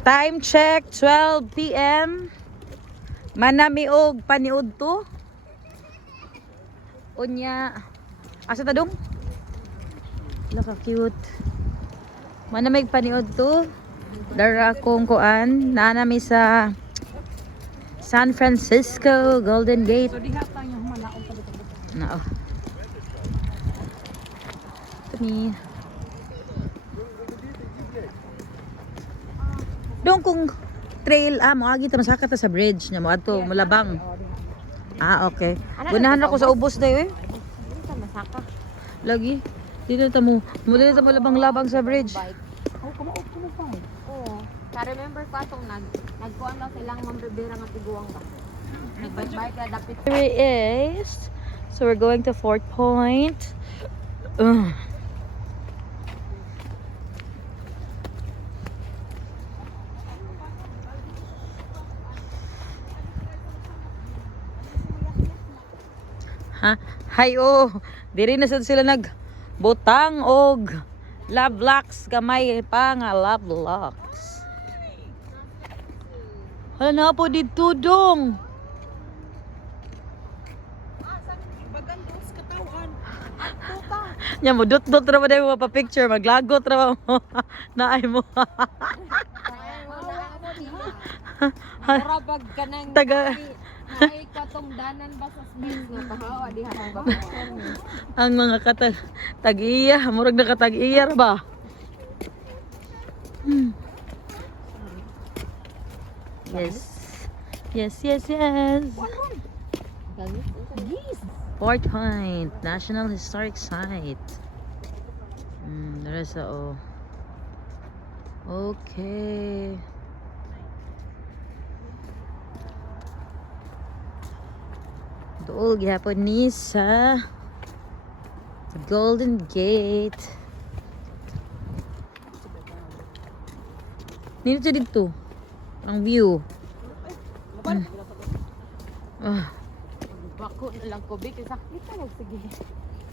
Time check, 12 p.m. Manami og paniud to. Unya. Asa ta dong? Laka cute. Manamig paniud to. Dara kong kuan. Nanami sa San Francisco, Golden Gate. So diha ta yung humalaon pa dito. Nao. Kami. Dong kung trail mo agi ta masaka ta sa bridge nya mo adto Malabang. Okay. Gunahan ako sa ubos dayo eh. Dito masaka. Lagi. Dito ta mo. Mula ta Malabang-labang sa bridge. Oh, kumo pa. Oo. Ka remember ko atong nagkuan lang silang mambebera nga tiguang ba. Nagbike ka dapit. Here it is. So we're going to Fort Point. Ha? Hay diri na sad sila butang og love locks gamay pa nga love locks. Hala na po dito dong. Nya mo dot-dot ra ba dayo pa-picture maglagot ra mo. Naay mo. Rabag ka nang Taga ay katong danan ba sa space nga pahawa diha ang bakasyon. ang mga tag-iya, murag na katag-iya ra ba? Yes. Yes. Fort Point, National Historic Site. There is okay. Dool gihapon ni sa Golden Gate. Nino siya dito? Ang view. Bako na lang ko big sakit na sige.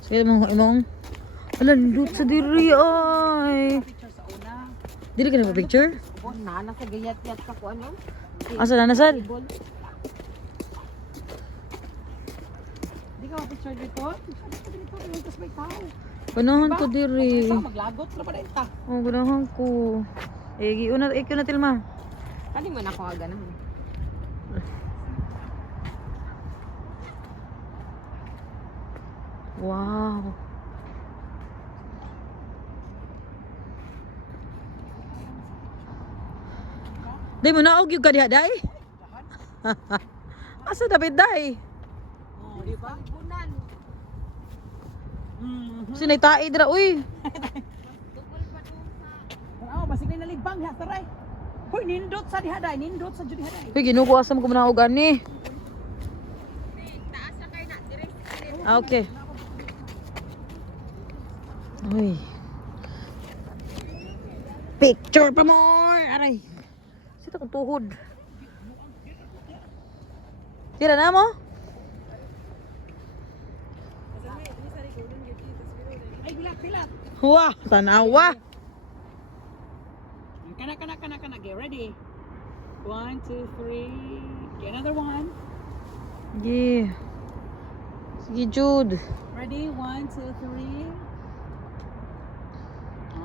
Sige imong. Ala lut sa diri ay. Dili ka na picture? Oh, nana sa gayat-yat sa ko ano? Asa na nasad? Di ka ma-picture dito? Dito may tao. Ganahan ko diri. Maglagot na pa rin ta. Oh, ganahan ko. Giuna na tilma. Kani man ako aga naman. Wow. Day mo naog yung kadiha day? Asa dapat day? Oh, di ba? Bunan. Sinay tae dira uy. Tukol pa doon sa Oh, basig na nalibang ha, taray. Hoy, nindot sa dihaday, nindot sa dihaday. Uy, ginuko asam ko manaog ani. taas na kayo na direct. Okay. Uy. Picture pa more. Aray. Sito ko tuhod. Tira na mo? Ay, bilat. Wah, tanawa. Kana. Get ready. 1, 2, 3. Get another one. Yeah. Sige, Jude. Ready? 1, 2, 3.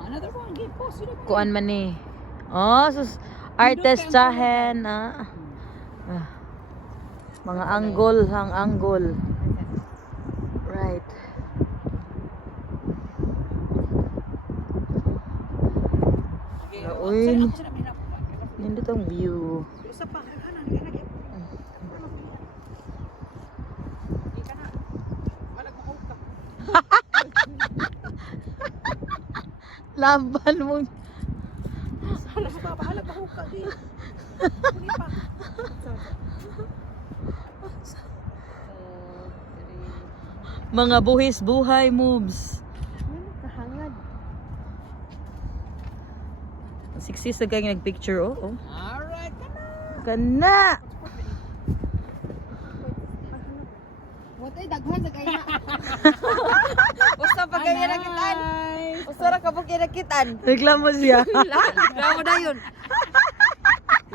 Another one. Get post. Kuan man ni. Oh, sus artistahen. Mga anggol, ang anggol. Right. Uy, nindot ang view. Isa pa. Laban mo. Bahala pa ka di. Mga buhis buhay moves. Kahangad. Siksi sa kaya nagpicture oh. Alright, Kana. What ay daghan sa kaya. Usa pa kaya nakitaan. Usa ra ka pa kaya nakitaan. Reklamo siya. Reklamo na yun.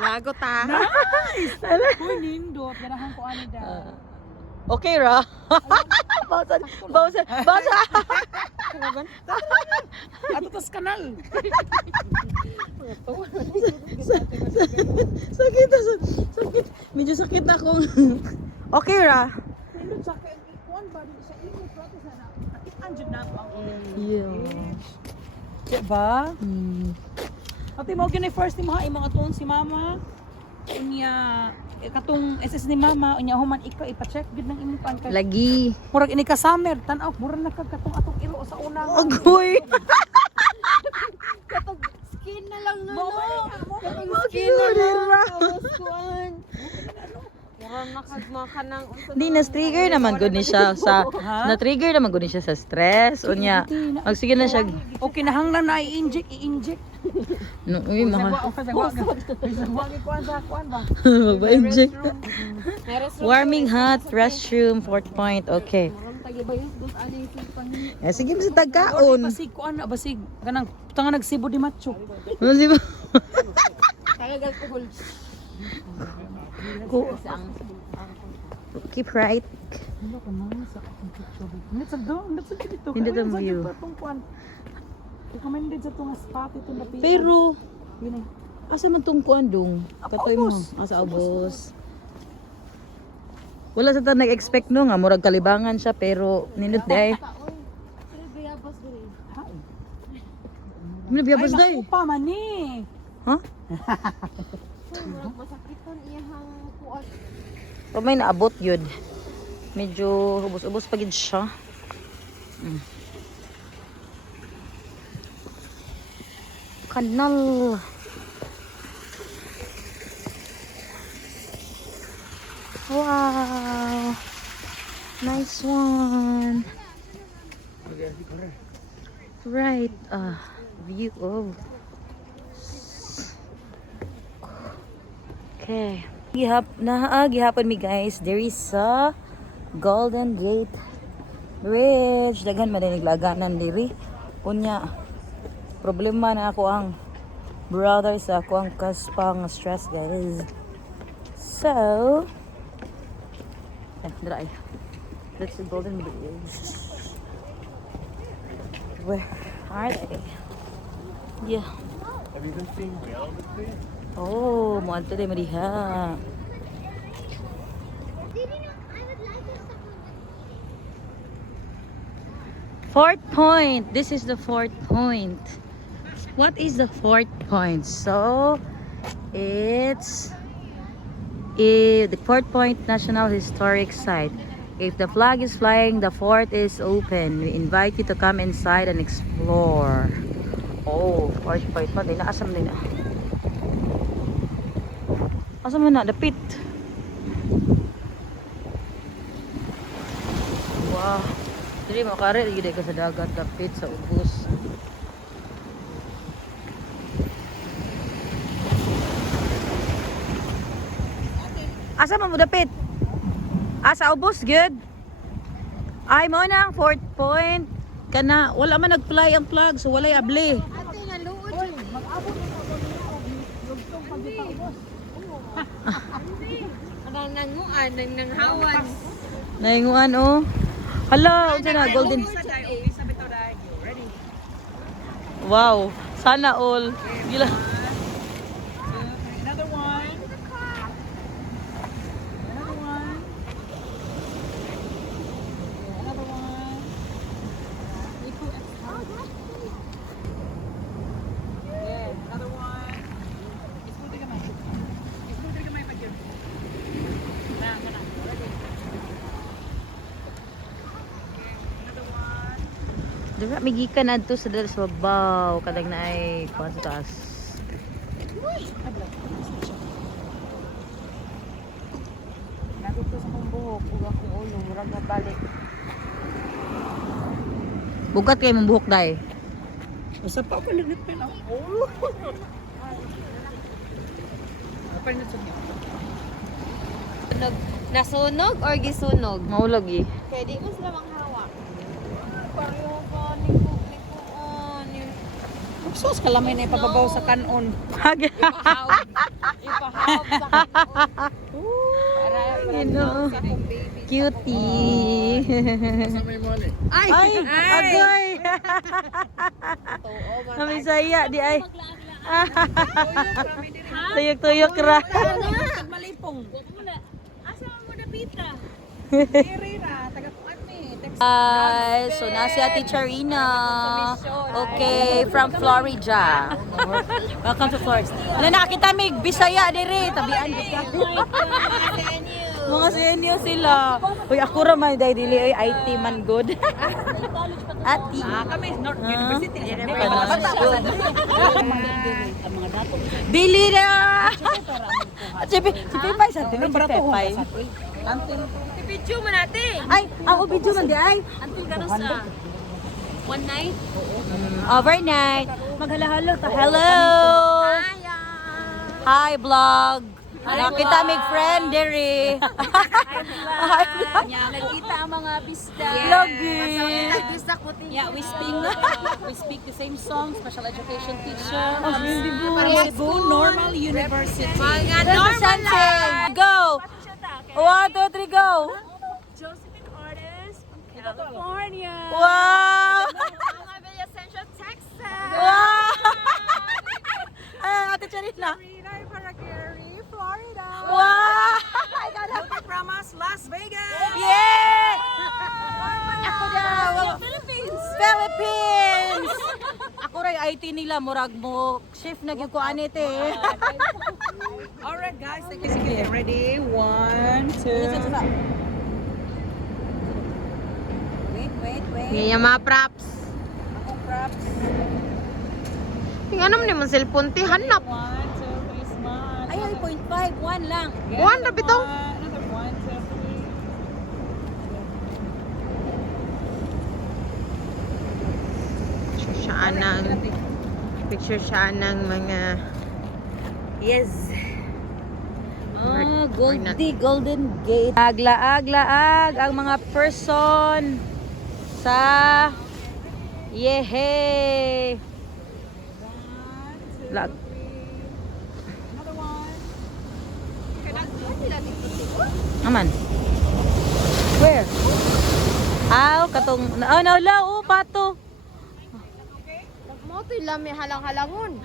Bago ta. Uy, nindot. Ganahan ko ano da. Okay ra. Bawsan. Ato tas kanal. Sakit. Medyo sakit akong. Okay ra. Nindot sa kuan ba di sa inyo practice na. Akitan jud na ako. Yeah. Diba? Mm. Ate mo gini first ni mga imong atuon si mama. Unya katong SS ni mama unya human ikaw ipa-check gid nang imong pan kay. Lagi. Murag ini ka summer tan-aw murag nakagkatong atong iro sa una. Agoy. Katong skin na lang no. Katong Bakit skin na lang. ra? Tapos kuan. Murang nakagmaka ng Di na-trigger naman gud ni siya sa na-trigger naman gud ni siya sa stress unya. Sige na siya. Okay na hanglan na i-inject. No, uy maka. Sagwa kuan sa kuan ba? Magba-inject. Meres Warming hot restroom, 4th point. Okay. Murang tagibayos dos ani si panghi. Eh, sige mo sa Kaon. tagkaon. Basig kuan na basig kanang tanga nagsibo di macho. Ano di ba? Tagag alcohol. Keep right. Ano ka man sa akong picture. Nindot sa do, nindot sa dito. Nindot ang view. Patong kuan. Recommended sa tunga spot ito na pito. Pero, yun eh. asa man tong kuan dong? Katoy mo. Asa ubos. Wala sa ta nag-expect no nga murag kalibangan siya pero nindot day. Taoy. Pero bayabas diri. Ano biyabas Ay, day? naku pa man eh. Ha? Murag masakiton iyang kuan. Pag may naabot yun. Medyo ubos-ubos pa gid siya. Kanal. Wow. Nice one. Right. View of. Okay. Gihapon mi guys. There is a Golden Gate Bridge. Daghan man din naglaganan diri. Unya. Problema na ako ang brother sa ako ang kaspang stress guys. So, dry. That's the Golden Bridge. Where are they? Yeah. Have you been seeing whales lately? Oh, mo anto day mariha. Fourth point. This is the fourth point. What is the fourth point? So, it's the fourth point National Historic Site. If the flag is flying, the fort is open. We invite you to come inside and explore. Oh, fourth point pa. Din na asam din na. Asam na dapit. Wow. Dili makare gid ka sa dagat dapit sa ubos. Asa man mo dapit? Asa ubos good? Ay mo na fourth point. Kana wala man nag-fly ang flag so walay abli. Ate nga luod jud. Mag-abot na ko lugtong pagitang boss. Ang nanguan nang hawan. Nainguan oh. Hala, unsa na golden. Wow, sana all. Gila. Another one. Another one. Another one. Yeah, another one. Iskuti ka man. Iskuti ka man pa yun. Na. Ready? Another one. Dira migikan adto sa dala sa babaw kadag na ay kuan sa taas. Nagot ko sa kong buhok, ug akong ulo murag nabalik. Bugat kay mong buhok day. Usa pa ko linit pa na. Oh. Apa na sa niya? Nasunog or gisunog? Maulog eh. Kaya di mo sila manghawa. Pareho ka nikuan. Sus kalamay na ipababaw sa kanon. Ipahaw. You know, cutie. Ay, agoy. Kami saya di ay. Tuyok-tuyok ra. Malipong. Asa mo na pita? Guys, so na si Ate Charina. Okay, from Florida. Welcome to Florida. Ano nakita mig Bisaya dire, tabian kita. Mga senyo sila. Uy, ako ra man dai dili ay IT man good. Ati. Kami North University. Dili na. Sipi pa sa dili pa. Video mo natin. Ay, ako video man di ay. Antil ka na sa one night. Overnight. Maghalahalo ta. Hello. Hi vlog. Nakita mig friend diri. Hi vlog. Nakita ang mga pista. Lagi. Pista ko tin. Yeah, we speak the same song, special education teacher. Parehas Cebu Normal University. Mga normal lang. Go. 1, 2, 3, go. Josephine Artist from California. Wow. Mga Villa Central, Texas. Wow. Ay, Ate Charina. Rita Paragary, Florida. Wow. From us, Las Vegas. Yay! Ako daw. Philippines. Ako ray IT nila murag mo shift na gyud ko anit eh. Alright guys, sige, ready? 1, 2. Ngayon yung mga props. Ako props. Yung ano mo naman cellphone, ti hanap. 1, 2, 3, smile. Ay, 0.5, 1 lang. One, rabi to. Another 1, 2, 3. Picture siya ng mga Yes. Golden Gate. Aglaag ang mga person sa Yehe. Lag. Another 1. Aman. Where? Katong no, pato. mo to lami halang-halangon.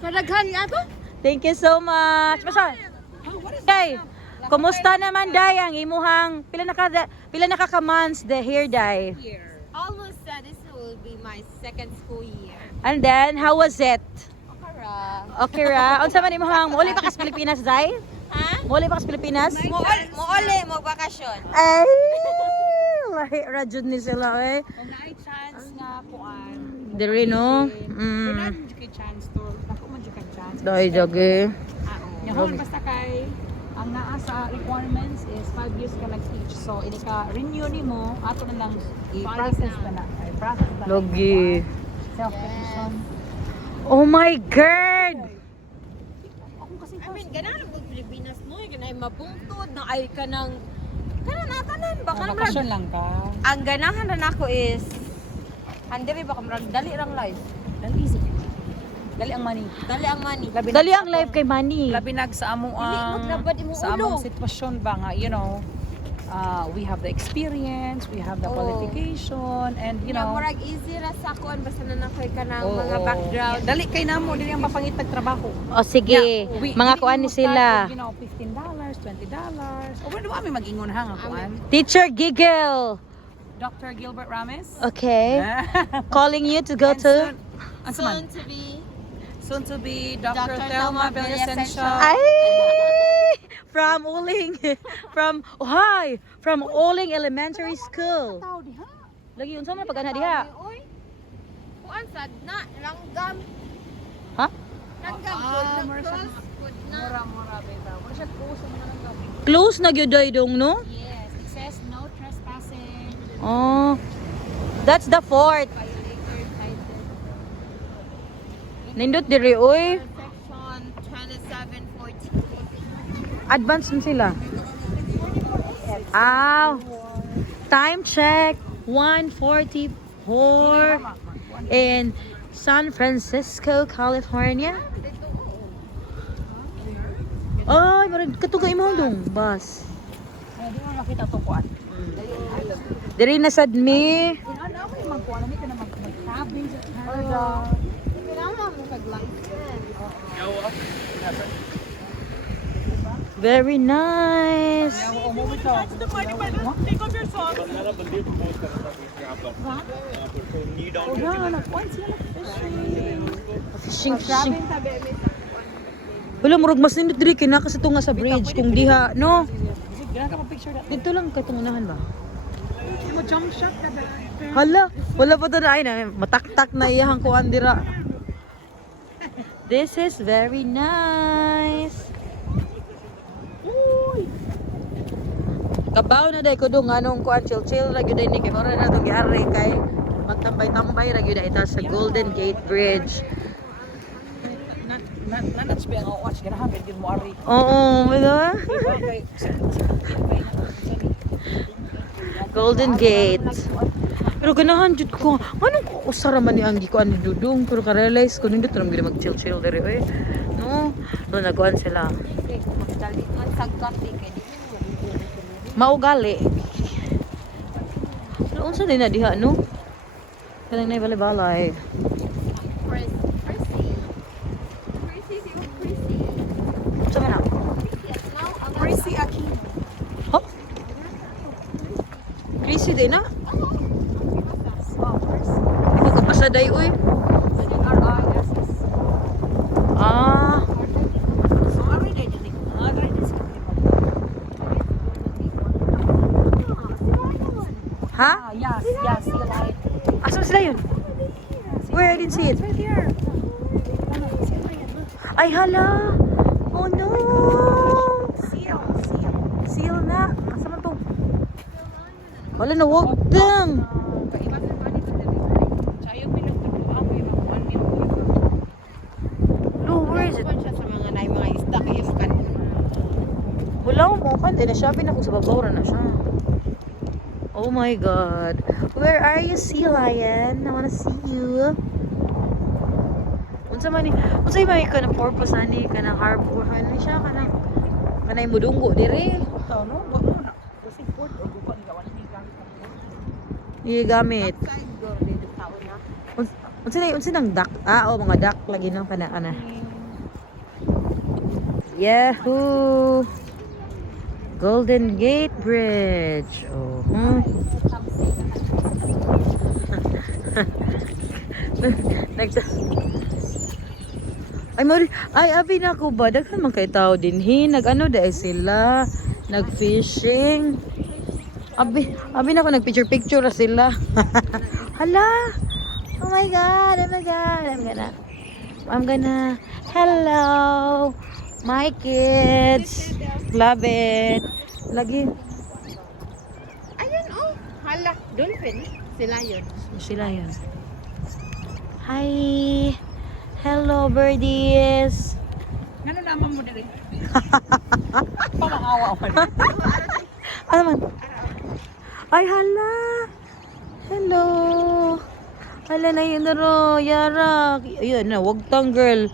Kadaghan nga to. Thank you so much. Basta. Day, kumusta naman day ang imuhang pila na ka months the hair dye? Almost this will be my second school year. And then how was it? Para. Okay ra. Unsa man imuhang mouli pa kas Pilipinas day? Ha? Mouli pa kas Pilipinas? Moole mo bakasyon. Ay! Lahi ra jud ni sila eh. Kung naay chance nga kuan. Diri no. Wala kay chance to. Ako man jud kay chance. Dai jage. Yahon basta kay ang naa sa requirements is 5 years ka nag-teach. So ini ka renew nimo ato na lang i-process na. I-process na. Logi. Self-petition. Oh my god. Ako kasi I mean, ganahan mo Pilipinas mo, ganay mabungtod na ay kanang kanang baka naman. bakasyon lang ka. Ang ganahan na nako is andiri baka marag dali lang life. Dali easy. Dali ang money. Dali ang money. Dali ang life kay Manny. Labi nag sa among Dili maglabad imong sa ulo. among sitwasyon ba nga, you know, we have the experience, we have the Oo. qualification, and you You know, know, murag easy ra sa kuan basta na nakoy ka ng oo. mga background. Dali kay namo, dili ang mapangitag trabaho. O sige, mga kuan ni sila. You know, $15, $20. O wala kami mag-ingon ha nga kuan. Teacher Giggle. Dr. Gilbert Rames. Okay. Calling you to go And to soon Soon to be Dr. Dr. Thelma Thelma Villasencio. Villasencio. Ay! From Uling. From Uling Elementary School. Tao diha. Lagi unsa man pag ana diha? Oy. Kuan sad na langgam. Ha? Langgam Ah, food mura na siya. close, food na. Mura beta. Wala siya puso mo lang daw. Close na gyud day dong no? Yes, it says no trespassing. Oh. That's the fort. Violator cited. Nindot diri oy. Section 2714. Advance man sila. Time check 1:44 and San Francisco, California. Ay, marag katugay mo dong bus. Di mo nakita to kuan. Diri na sad mi. Ano may magkuan ni kana mag-cabin sa Canada. Kailangan mo kag-license. Very nice. Oh, yan, nakuan sila fishing. Fishing, fishing. Wala, murag mas nindot diri kina kasi tunga sa bridge kung diha, no? Sige, ka picture that. Dito lang katungunahan ba? Mo jump shot na ba? Hala, wala pa to na ay na mataktak na iyahang kuan dira. This is very nice. Uy. Kabaw na day ko dong anong kuan chill ra gyud ni kay mura na to giari kay magtambay-tambay ra gyud ita sa Golden Gate Bridge. Nanats ba ang watch ganahan din mo ari. Oo, wala. Golden Gate. Pero ganahan jud ko. Anong usara man ni ang gikuan ni Dudong pero ka-realize ko nindot ra gyud mag-chill diri oy. No, nagkuan sila. Magdali man sagkat kay di Maugali. Pero unsa din na diha no? Kanang nay balay-balay. Prissy, Unsa man na? Prissy Aquino. Ho? Crazy din na. Ikaw kapasa day uy. Ah, So ari day din. Ari din sa. ha? Yes, see light. Asa sila yun? Where? I didn't see it. Right here. Ay hala. Oh no. Seal. Seal na. Asa man to? Wala na, wag them. No, where is it? siya sa mga isda kay makan. Wala mo kan din na siya ako sa babaw na siya. Oh my god. Where are you, sea lion? I wanna see you. Unsa man ni? Unsa may ka na purpose ani ka na harbor ano siya kanay mudunggo diri. Ito, no? Wag mo na. Kasi port o gupan gawan ni gamit. Iya gamit. Side door dito tao na. Unsa nang duck? Ah, oh mga duck lagi no kana ana. Yahoo! Golden Gate Bridge. Oh. Ay, abi na ko ba? Daghan man kay tao din nag-ano dahil sila, nag-fishing. Abi na ko nag-picture na sila. Hala! Oh my god, I'm gonna, hello! My kids! Love it! Lagi. Ayun oh, hala, dolphin. Sila yun. Sila yun. Hi! Hello, birdies! Ngano naman mo diri? Pamangawa man. Ano man? Ay, hala! Hello! Hala na yun na ro, Yara! Ayun na, wag tang girl.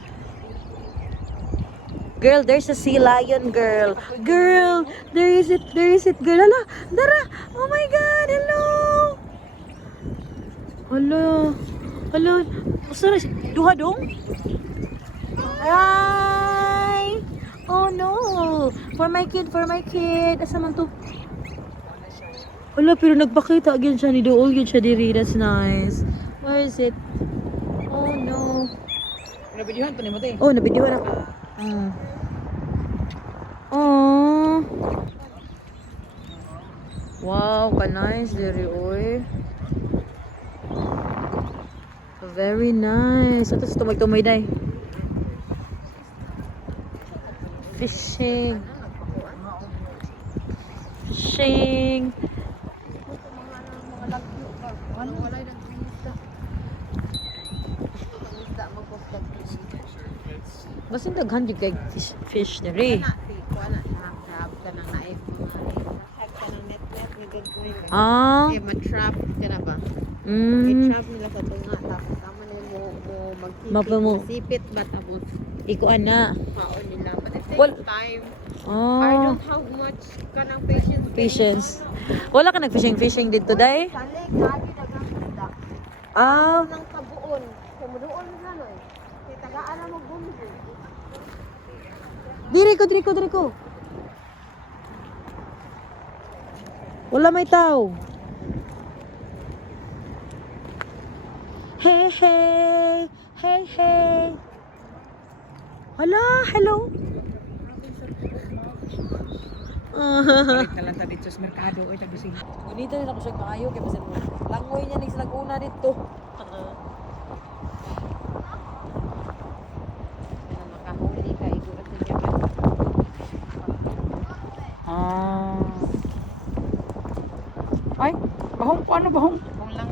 Girl, there's a sea lion, girl. Girl, there is it, girl. Hala, Dara! Oh my God, hello! Hala, sorry, duha dong? Hi! Oh no! For my kid. Asa man to? Wala, pero nagpakita again siya ni Dool. Yun siya diri. That's nice. Where is it? Oh no. Nabidyohan to ni mo te. Oh, nabidyohan ako. Oh. Wow, ka-nice diri, oy. Very nice. Ito sa tumay-tumay day. Fishing. Basta daghan yung kay fish diri. Ah. Eh, ma-trap ka na ba? Mm. I-trap nila sa tunga. Tapos tama na mo Mapa mo. Sipit ba tapos Ikuan na. kaon nila. But it takes Well- time. I Oh, don't have much kanang patience. patience. Wala ka nag-fishing dito, day? Salik, lagi nagkakasda. Ah, Nang kabuon. Kaya muduon na no eh. Kaya tagaan na magbumbu. diri ko. Wala may tao. Hey, hey. Hey, hey. Hala, hello. Balik na lang ta dito sa merkado oy tabi sila. Bonito rin ako siya kaayo kaya basin mo. Langoy niya ning laguna dito. Makahuli ka, igurat sa niya. Ah. Ay, bahong ko ano bahong? Kung lang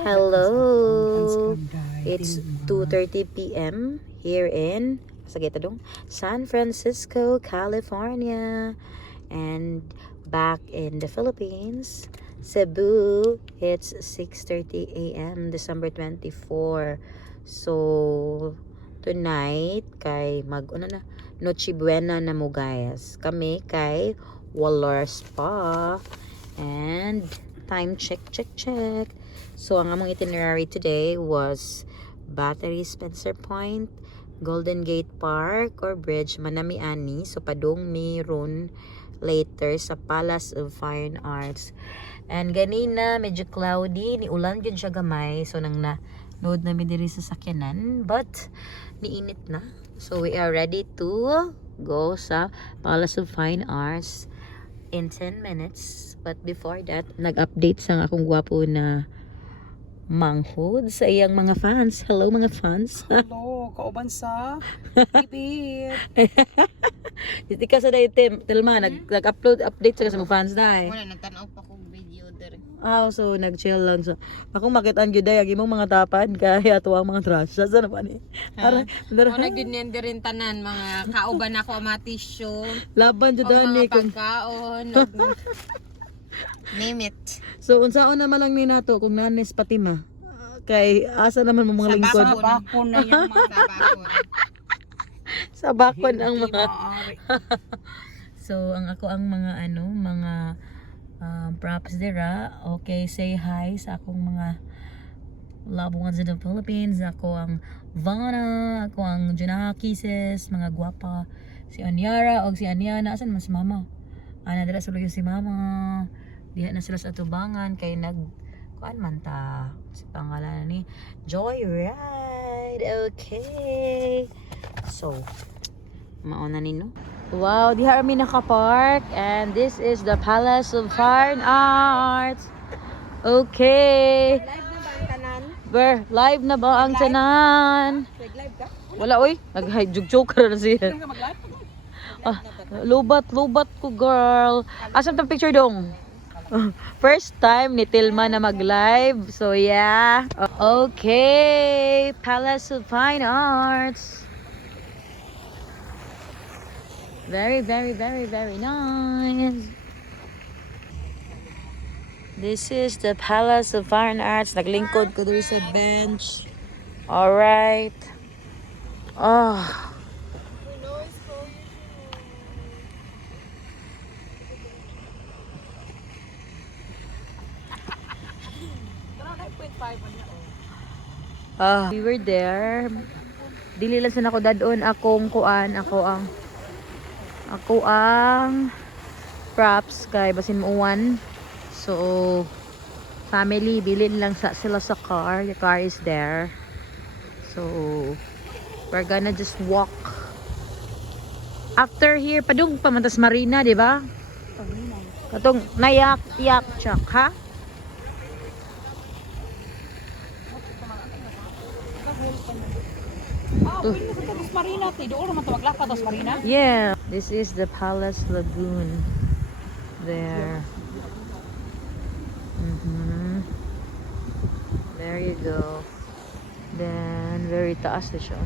Hello. It's 2:30 p.m. here in San Francisco, California, and back in the Philippines, Cebu. It's 6:30 a.m. December 24. So tonight kay Noche Buena na mo guys. Kami kay Waller Spa and time check. So ang among itinerary today was Battery Spencer Point, Golden Gate Park or Bridge Manami-Ani. So padung mayroon later sa Palace of Fine Arts. And ganina medyo cloudy, ni ulan gyud siya gamay. So nang na-load namin diri sa sakyanan, but niinit na. So we are ready to go sa Palace of Fine Arts in 10 minutes. But before that, nag-update sang akong gwapo na manghod sa iyang mga fans. Hello mga fans. Hello, kauban sa Pipit. Hindi ka sa dahi, Telma, nag-upload, update sa mga fans na eh. wala nagtanaw pa kong video there. So nag-chill lang. So, akong makitaan yun dahil, yung mga tapad, kaya ito ang mga trash. Saan na pa ni? Wala gyud niyan rin tanan mga kauban ako ang tissue. Laban dyan O dahil mga ni. Kung, pagkaon. Name it. so, unsaon naman lang ni nato kung nanis Patima. Kay asa naman mo mga Sa lingkod. bakod. Bakon na yan mga Tabakon. Sa bakon ang hindi mga. maaari. So, ang mga mga props dira. Okay, say hi sa akong mga loved ones in the Philippines. Ako ang Vana, ako ang Junaha Kisses, mga gwapa. Si Anyara o si Anyana. Asan mas mama? Ana dira sa luyo si mama. Diha na sila sa tubangan kay kuan man ta si pangalan ni Joyride. Okay. So, mauna nino. Wow, diha kami naka-park and this is the Palace of Fine Arts. Okay. Live na ba ang tanan? Live na ba ang tanan? Nag-live ka? Wala oy, nag-joke na siya. Ka mag-live? Lubat ko girl. Asan tong picture dong? First time ni Tilma na mag-live. So yeah. Okay, Palace of Fine Arts. Very nice. This is the Palace of Fine Arts. Naglingkod ko dito sa bench. Alright. Oh. We were there. Dili lang sa nako dadon akong kuan, ako ang props kay basin mo uwan. So family bilin lang sila sa car. The car is there. So we're gonna just walk. After here padung pamantas Marina, di ba? Katong nayak chak ha? Pwede na sa Tapos Marina. Doon naman ito maglakad Tapos Marina. Yeah, this is the Palace Lagoon. There. There you go. Then, very taas na siya.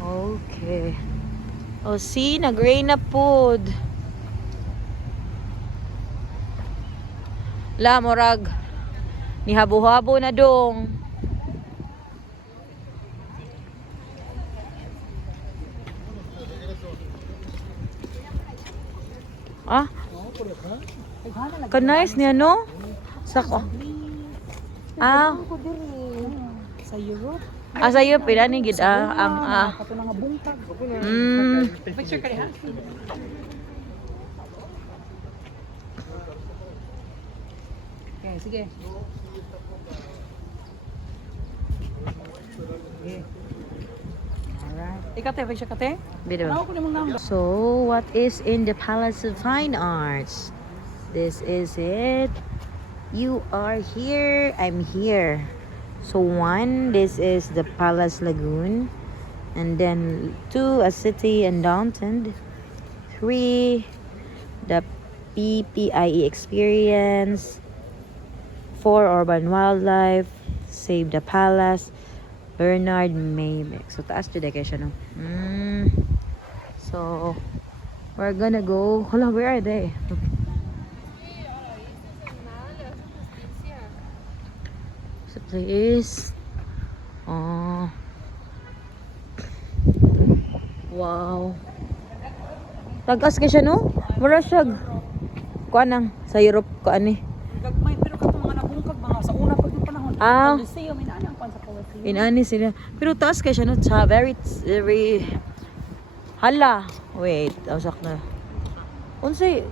Okay. Oh, see? Nag-rain na pod. La, morag. Ni habo-habo na dong. Ah, Daghana lagi. kanais niya no? Sako. Ah, Ako diri. Sa Europe. sa'yo pila ni gid ang Kato nga bungkag. Picture ka ha. Okay, sige. Sige. Alright. Ikaw te, picture ka te? Video. Ano ko nimong number? So, what is in the Palace of Fine Arts? This is it. You are here. I'm here. So, 1, this is the Palace Lagoon. And then 2, a city and downtown. 3, the PPIE experience. 4, urban wildlife. Save the Palace. Bernard Maybeck. So, taas dyan kayo siya, no? So, we're gonna go. Hala, where are they? So, please. Oh. Wow. Tagas ka siya, no? Mura siya. Kuan nang sa Europe, kuan ni. Gagmay, pero kato mga nabungkag, mga sa una pag yung panahon. Ah. Coliseum, inaani ang kwan sa Coliseum. Inani sila. Pero taas ka siya, no? Sa very. Hala. Wait, awsak na. Unsay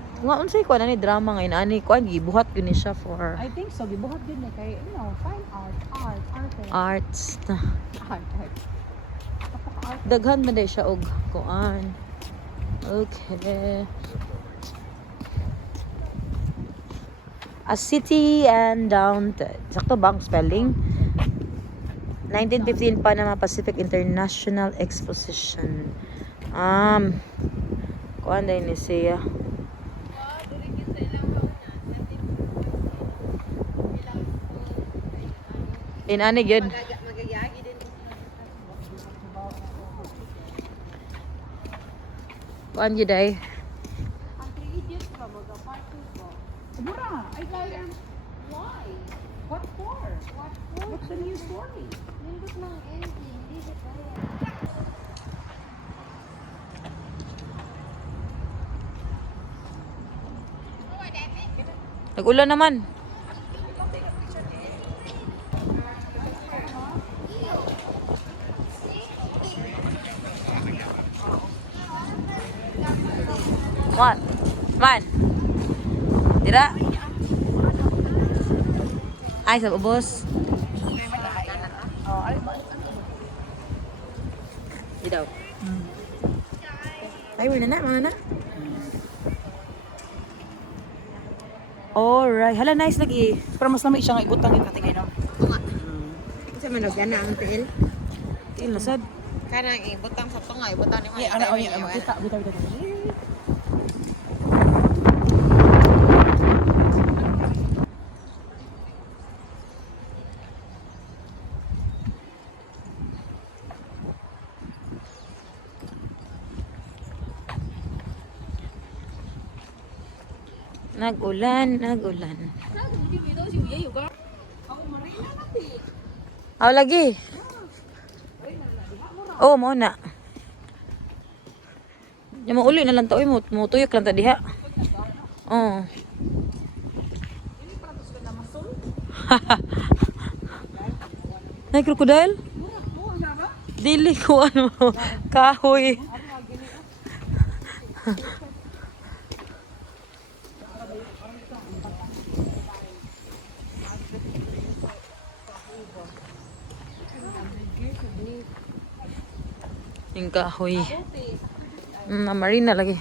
kuan ani drama nga inani kuan gibuhat gini siya for I think so, gibuhat din na kay, fine art. arts na. Art. Daghan man day siya og kuan. Okay. A city and downtown. Sakto ba ang spelling? 1915 Panama Pacific International Exposition. Kuan day ni siya. Inani gyud. Kuan gyud ay. Mura, I got why? What for? What's the new story? Nindot ng ending, hindi ko kaya. Nag-ulan naman. What? Man. Dira. Ay, sa ubos. Di daw. Ay, wala na, mga na. Alright. Hala, nice lagi. Pero mas lamig siya nga ibutang yung katigay, no? Kasi manog gana ang tiil. Tilasad. Kanang ibutang sa tunga, ibutang ni Yeah, ano, bita. Nag-ulan. Aw lagi. Oh, mo na. Yung uli na lang to, mo tuyok lang ta diha. Oh. Nay crocodile? Dili ko ano, kahoy. Yung kahoy. Marina lagi.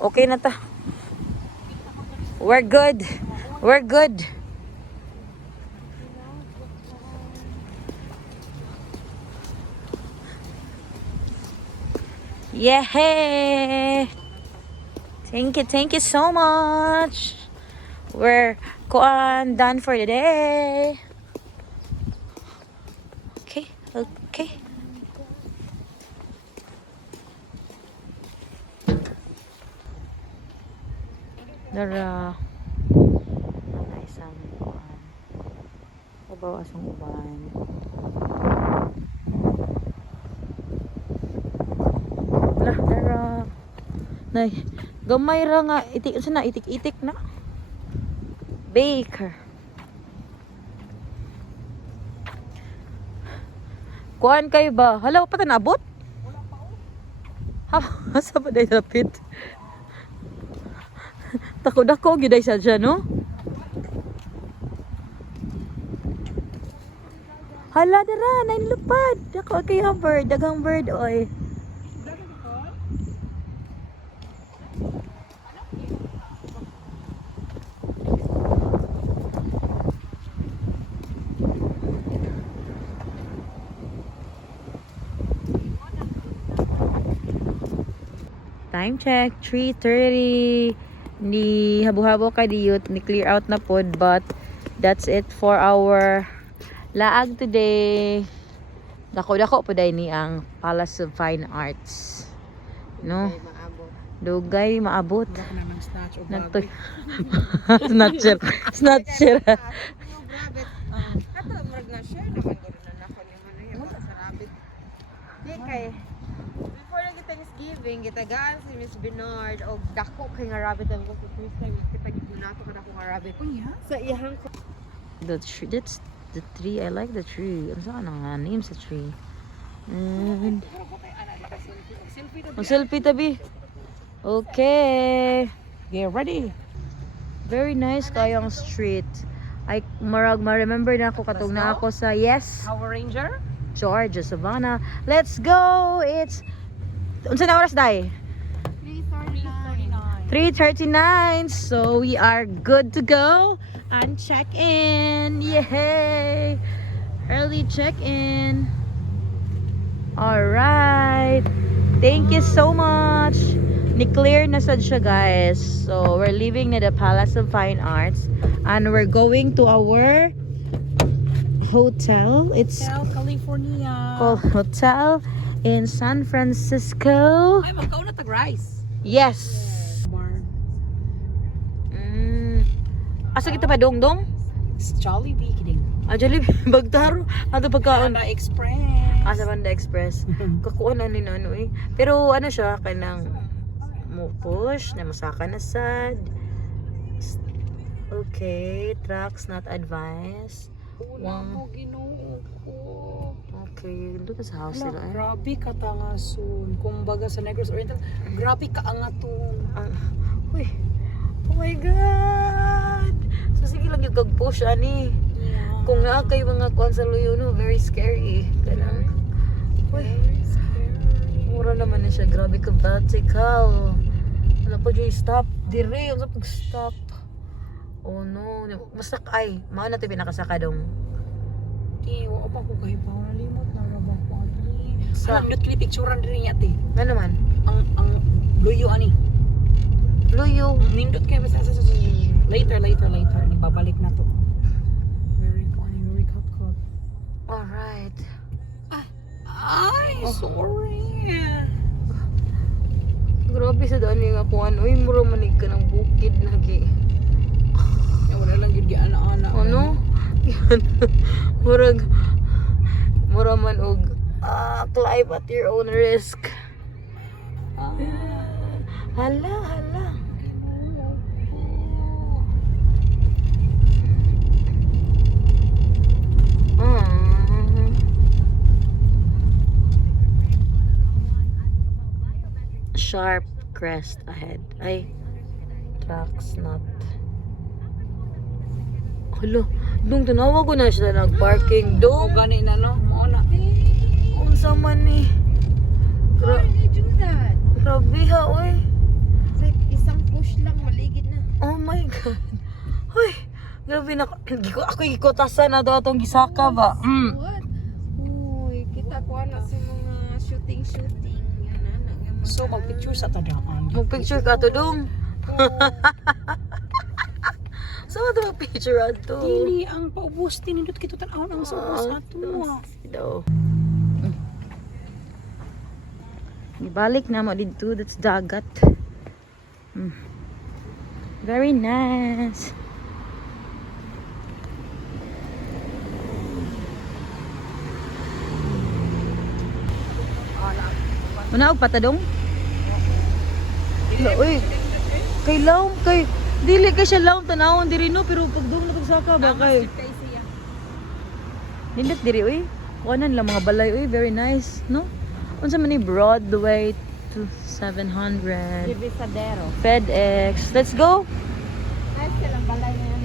Okay na ta. We're good. Yeah. Thank you so much. We're done for the day. Okay. Dara. Isang uban. Kabawas ang uban. Lah, dara. Nay, gamay ra nga itik unsa na itik-itik na. Baker. Kuan kayo ba? Hala pa ta naabot? Ha, asa ba day lapit? Tako-dako gyud ay sadya no? Hala dara, nain lupad. Dako kay bird, daghang bird oy. Time check, 3:30. Ni habo-habo ka diyot, ni clear out na pod, but that's it for our laag today. Dako-dako po dahil ni ang Palace of Fine Arts. No? Dugay maabot. Wala ka namang snatch o Nagtoy. Snatcher. Snatcher. Ato murag na share naman gud na nako ni man sa rabbit. Di kay before nag Thanksgiving gitagaan si Miss Bernard og dako kay nga rabbit ang ko first time kita ginato kada ko nga rabbit. Sa iyang That's the tree. I like the tree. Ano sa nga name sa tree? And selfie tabi. Okay. Get ready. Very nice kayang street. I ma-remember na ako katong na ako sa Power Ranger. Georgia Savannah. Let's go. It's unsa na oras dai? 3:39. So we are good to go and check in. Yay! Early check in. All right. Thank you so much. Ni-clear na sad siya guys. So we're leaving na the Palace of Fine Arts and we're going to our hotel. It's California. called Hotel in San Francisco. Ay, magkaon na tag-rice. Yes. Asa kita pa dong-dong? It's Jollibee kidding. Jollibee bagtaro ato pagkaon. Panda Express. Sa Panda Express. Kakuan na ni nano eh. Pero ano siya kanang mo push na masaka na sad. Okay, trucks not advised. Wala ko ginoo ko. Okay, doon sa house Ala, nila eh. grabe ka tangason. Kumbaga sa Negros Oriental, grabe ka angaton. Uy. Oh my god. So sige lang yung kag-push ani. Yeah. Kung naa kay mga kuan sa luyo no, very scary. Kanang uy. Mura naman na siya. Grabe ka vertical. Wala pa dyan stop. Dire. Wala pag stop. Oh no. Basta ay. Mao na ito pinakasaka dong. Di, wala pa ko kayo pa. Nalimot na rabang ko. Sa- Alam, dot kini picturean rin niya, te. Nga naman. Ang luyo ani. Luyo. Nindot kayo basta later. Ni babalik na to. Very funny, very cut. Alright. Ay, sorry. Grabe sa daan nga kuan. Uy, mura manig ka ng bukid na gi. Wala lang yun ana-ana. Ano? Mura man og climb at your own risk. Hala. Sharp crest ahead. Ay, trucks not. Hala, nung tanawa ko na siya nag-parking. O Dong, gani na no? Oo na. unsa man ni. Why did you do that? Grabe ha, oy. It's like isang push lang maligid na. Oh my God. Hoy, grabe na. Ako gikotasan na daw atong gisaka ba? What? Uy, kita ko na sa mga shooting. Yan na. So, mag-picture sa tadaan. Mag-picture ka to dong. Saan ito mag-picture ato? Dili, ang paubos, tinindot kito tanawon ang sa ubos ato. Ibalik na mo dito. That's dagat. Very nice. Muna og patadong? Uy, kay laom kay dili kay siya laom tanawon diri no pero pag doon na pagsaka ba kay nilit diri uy. Kuanan lang mga balay uy, very nice, no? Unsa man ni Broadway to 700. Divisadero. FedEx. Let's go. Nice silang balay na yun.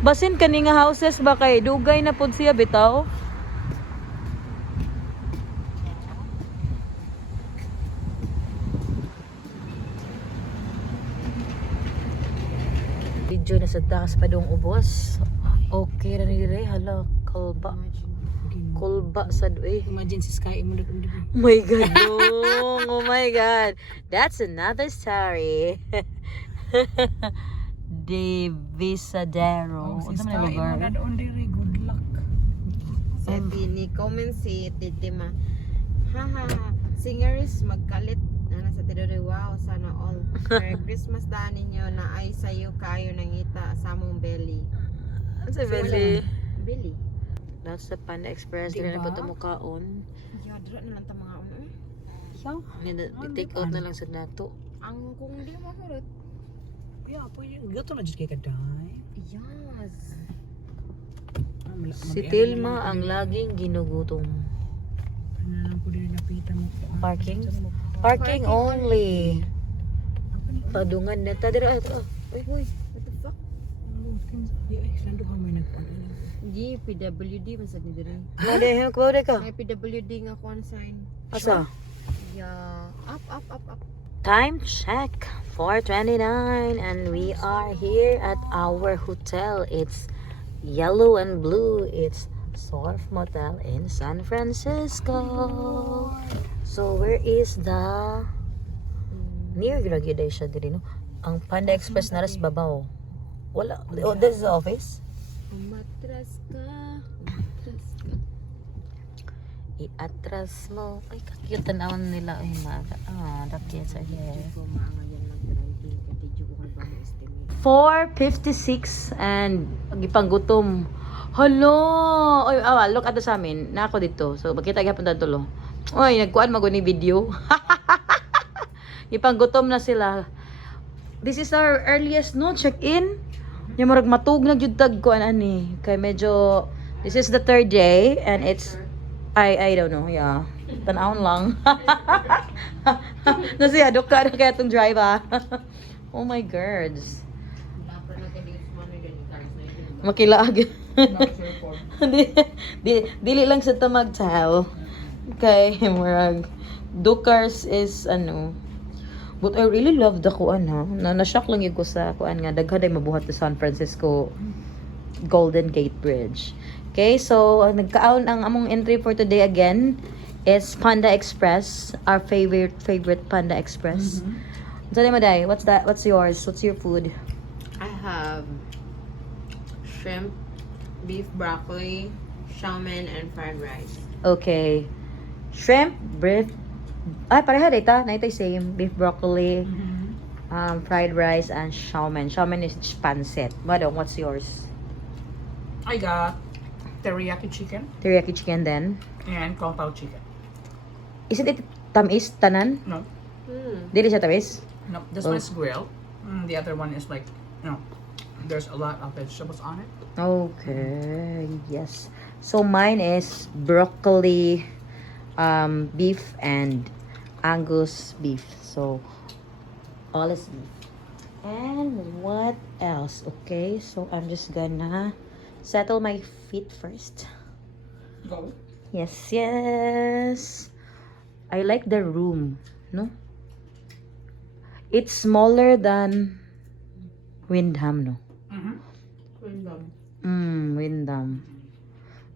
Basin kani nga houses ba kay dugay na pud siya bitaw? Video na sa taas pa dong ubos. Okay ra ni dire hala kalba. Kulba sa duy. Imagine si Sky mo doon. Oh my god. Dong. Oh my god. That's another story. Divisadero. Unsa man ang lugar? doon diri, good luck. Sabi ni comment si Titima. Haha, singeris magkalit na sa tidore. Wow, sana all. Merry Christmas daan ninyo na ay sayo kayo nangita sa mong belly. Unsa belly? Belly. That's the Panda Express. Dire na Diba? po mukaon. Yadra na lang ta mga I-take out na lang sa nato. Ang kung di mo hurot. Yeah, po yun. Gato na dyan kay Kaday. Yes. Si Tilma ang laging ginugutom. Ano lang po din napita mo. Parking? Parking only. Padungan na ta dira ato. Uy, what the fuck? Sando ka may nagpagano. Di, PWD masad ni dire. Made ko ka. May PWD nga kuan sign. Asa? Yeah. Up. Time check. 4:29 and we are here at our hotel. It's yellow and blue. It's Surf Motel in San Francisco. So where is the near Gragyuday siya diri no? Ang Panda Express na ras babaw. Wala. Oh, this is the office. Umatras ka. I-atras mo. Ay, kakute tanawan nila. Ay, maga. Ah, the kids are here. Ko maangayan mag-driving ka di ko kan ba mo estimate. 4:56 and gipanggutom. Hello! Oy, look at sa amin. Na ako dito. So, makita gyapon ta tulo. Oy, nagkuan maguni video. Gipanggutom na sila. This is our earliest no check-in. Yung murag matug na jud tag kuan ani. Kay medyo this is the third day and it's I don't know, yeah. Tanawon lang. Nasiya ka na kaya itong driver. Oh my gods. Makilaag. Dili lang sa tamag-tell. Okay, murag. Dukars is ano. But I really love the kuan ha. Na-shock lang yung ko sa kuan nga. Daghaday mabuhat sa San Francisco Golden Gate Bridge. Okay, so nagkaon ang among entry for today again is Panda Express, our favorite Panda Express. So Maday, what's that? What's yours? What's your food? I have shrimp, beef broccoli, salmon, and fried rice. Okay. Shrimp, beef. Ay, pareha data. Na ito'y same. Beef broccoli, fried rice, and salmon. Salmon is pancit. Madam, what's yours? I got teriyaki chicken Teriyaki chicken then. and kung pao chicken. Isn't it tamis, tanan? No, Dili siya tamis? no, this one is grilled. The other one is like, there's a lot of vegetables on it. Okay, yes. So mine is broccoli, beef and Angus beef. So all is beef. And what else? Okay, so I'm just gonna settle my feet first. Go. Yes. I like the room, no? It's smaller than Windham, no? Windham.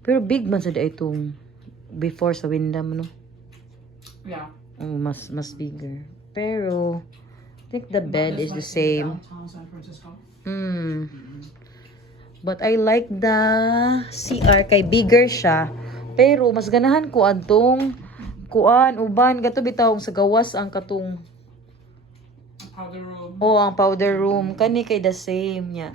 Pero big man sa itong before sa Windham, no? Yeah. Oh, mas bigger. Pero I think the bed is the same. Downtown San Francisco. But I like the CR kay bigger siya. Pero mas ganahan ko adtong kuan uban gato bitawong sa gawas ang katong Powder room. ang powder room kani kay the same niya.